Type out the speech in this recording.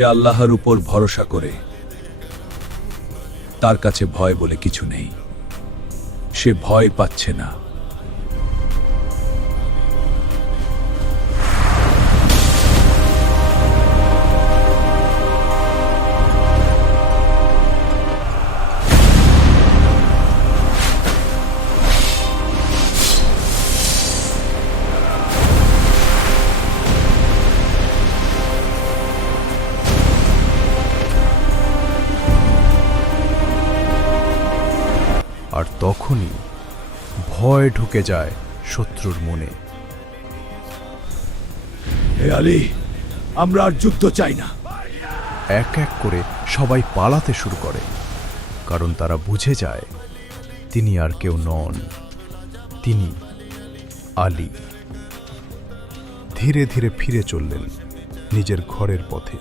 সে আল্লাহর উপর ভরসা করে, তার কাছে ভয় বলে কিছু নেই। সে ভয় পাচ্ছে না। আর তখনই ভয় ঢুকে যায় শত্রুর মনে। হে আলী, আমরা আর যুদ্ধ চাই না। এক এক করে সবাই পালাতে শুরু করে, কারণ তারা বুঝে যায় তিনি আর কেউ নন, তিনি আলী। ধীরে ধীরে ফিরে চললেন নিজের ঘরের পথে।